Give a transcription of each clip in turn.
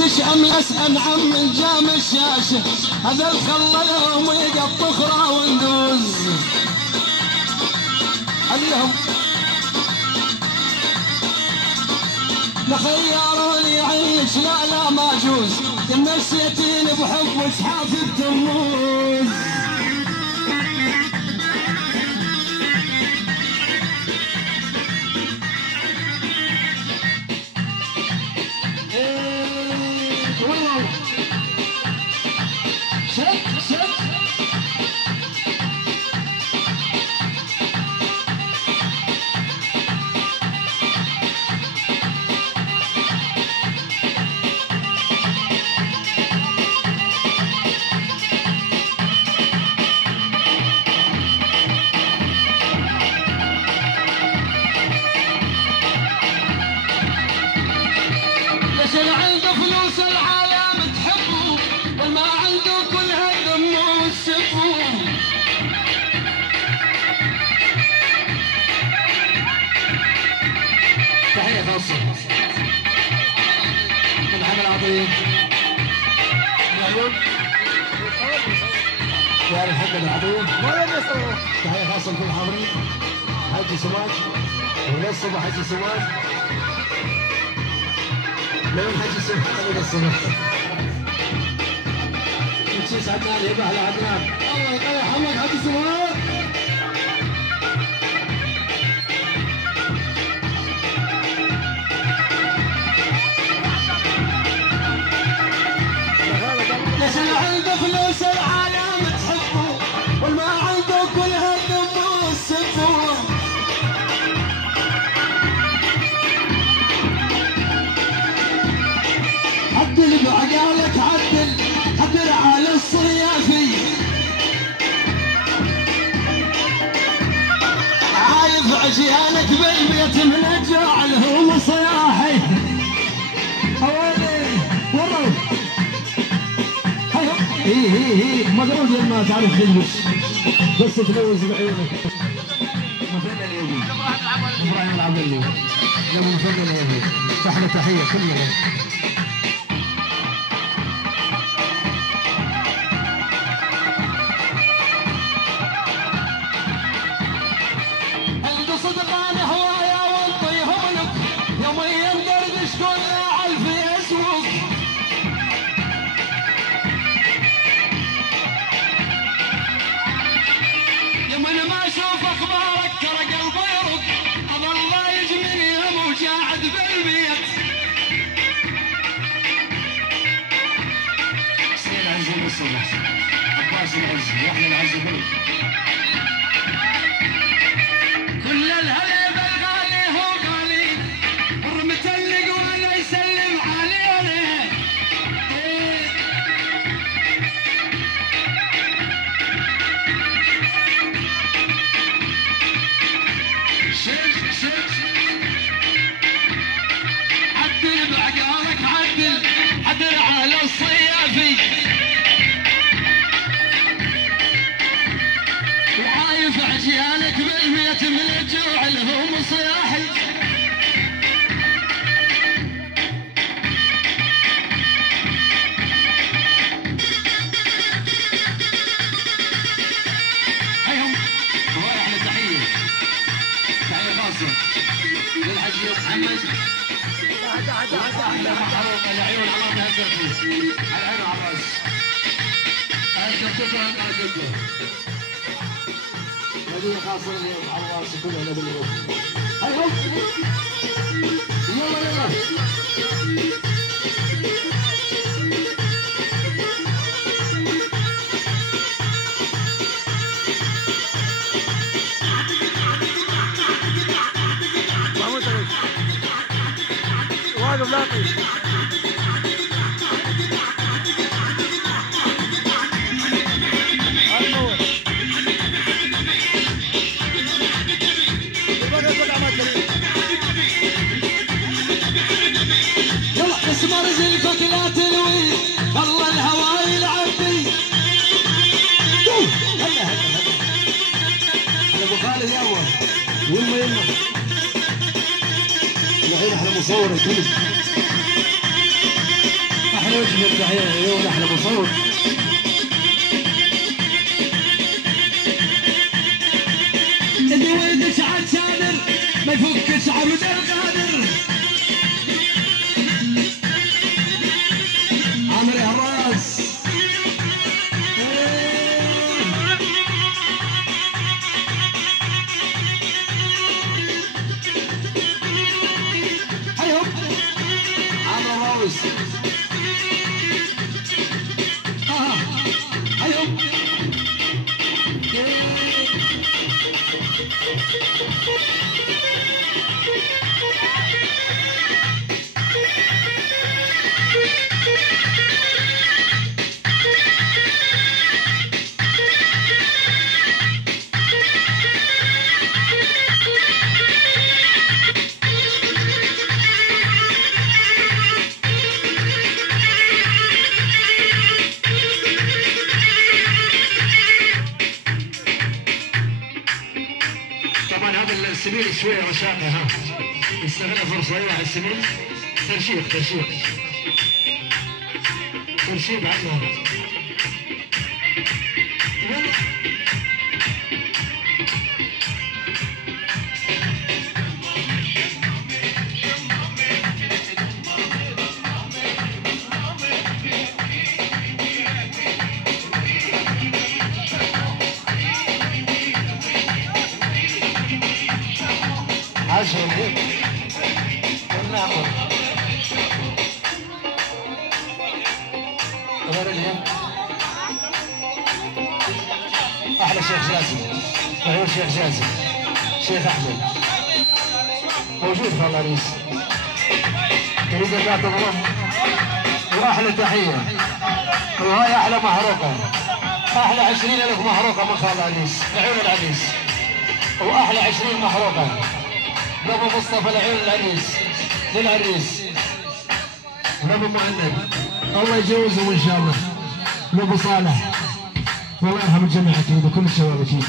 تشأم يسأل عم جام الشاشة هذا الخلهم ويقط اخرى وندوز اليوم مخيروني يعيش لا ما جوز تمشيتين بحب وسحاف التموز والله شك اللي عنده فلوس العالم تحبه والما عنده كل هالدم والسفو تحية خاصة من محمد العظيم يا محمد العظيم تحية خاصة لكل الحاضرين حاجي سواج ونصب حاجي سواج لين حاجي سواج الصبح نشيس عدنان يبقى على عدنان الله يقوي حمد حاجي سواج ليش اللي عنده فلوس العالم تحبه والما عنده كل هالدم والسفو عدل بعقالك عدل على الصيافي عايف عجيانك بالبيت من الجوع لهم صياحي حوالي وروا ايه مقعود لما تعرف تلبس بس تلوز بعيونك مثلنا اليومي ابراهيم العبدلي لما مثلنا اليومي تحلى تحيه كلنا عنده صدقان هوايا وانطيهم لك يوميا دردش كل على الفيسبوك يوم ما اشوف اخبارك ترى قلبي يرق ابى الله يجمني يوم وجاعد بالبيت حسين عزيز الصبح عباس العزي واحنا العزي بلد كل الهلب الغالي هو غالي متلق ولا يسلم علينا عدل بعقالك عدل على الصيافي وعايف عجيانك بالبيت من الجوع لهم صياحي هيهم رايح للتحية تحية خاصة للحجي محمد احلى محروق العيون عمام هالدربي على العين وعلى الراس هالدكتور هالدكتور هذه خاصة اليوم على الراس كلها نبي اليوم هيهم يلا واحد بلاقي يلا اسمر زلفك لا تلوي والله الهواء يلعب بي هلا ابو خالد يا اول يما الحين احنا مصور الكلب احلى وجه التحيه عيون احلى مصور. اللي ولدك عاد سادر ما يفكش عبد القادر. عمري الراس حيهم عمرو راوس حيهم السمين شوية رشاقة ها يستغل فرصة يروح السمين ترشيب عنه احلى شيخ جاسم هو الشيخ جاسم شيخ احمد موجود في العريس يريد ان تعتبرون واحلى تحيه وهاي احلى محروقه احلى 20,000 محروقه من خال العريس لعيون العريس واحلى 20 محروقه لابو مصطفى لعيون العريس للعريس لابو مهند الله يجوزهم ان شاء الله لابو صالح والله يرحم الجميع اكيد وكل الشباب اكيد.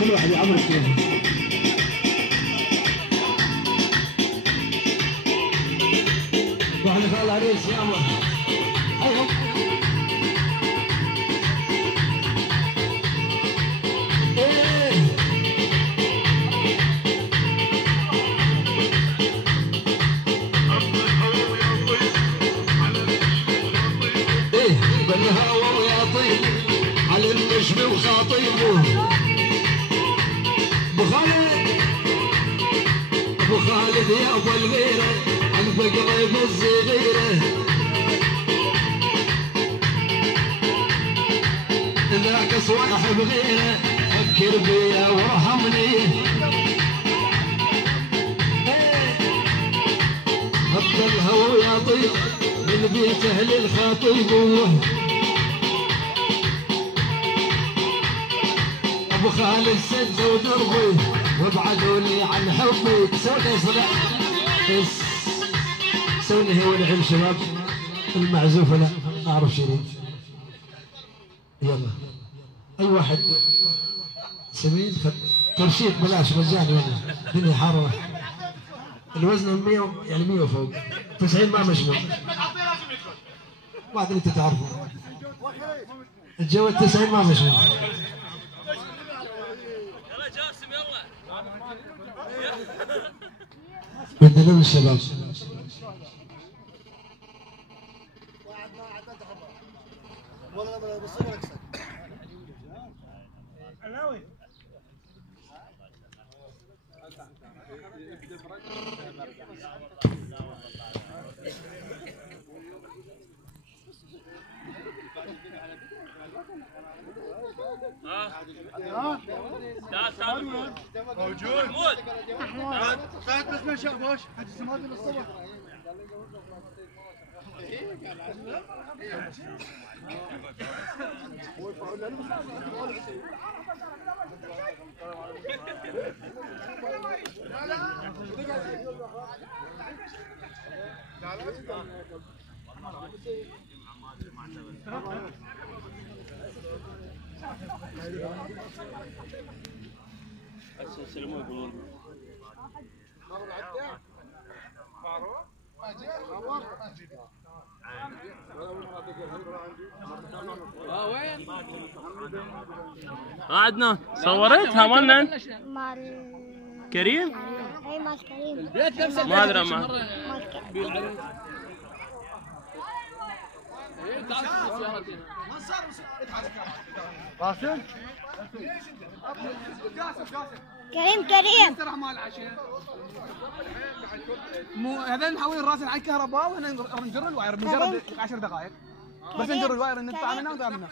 كل واحد يعمر فيها واحد خال العريس يعمر ايوه بالهوى ويا طيب على النجم وخاطيبه ابو خالد يا ابو الغيره عالبقريب الصغيره ذاك صاحب غيره فكر بيا وارحمني هب الهوى يا طيب من بيت اهل الخاطيب ابو خالد سد ودربي وابعدوا لي عن حبي سوني هو الحين شباب المعزوف انا ما اعرف شيء يلا اي واحد سمين ترشيد بلاش مجاني هنا الدنيا حاره الوزن 100 يعني 100 وفوق 90 ما مجموع بعد انت تعرفوا الجو 90 ما مجموع بدنا من الشباب موجود محمود طلعت بس ما شافوش حج السماد للصبح السلام عليكم. وين؟ عدنا صورتها مالنا مال كريم؟ اي مال كريم البيت نفسه ما ادري ما مال كريم قاسم كريم ترى مال العشاء مو هذا نحاول نراسل على الكهرباء وهنا نجر الواير مجرد 10 دقائق بس نجر الواير ندفع منها ونطلع منها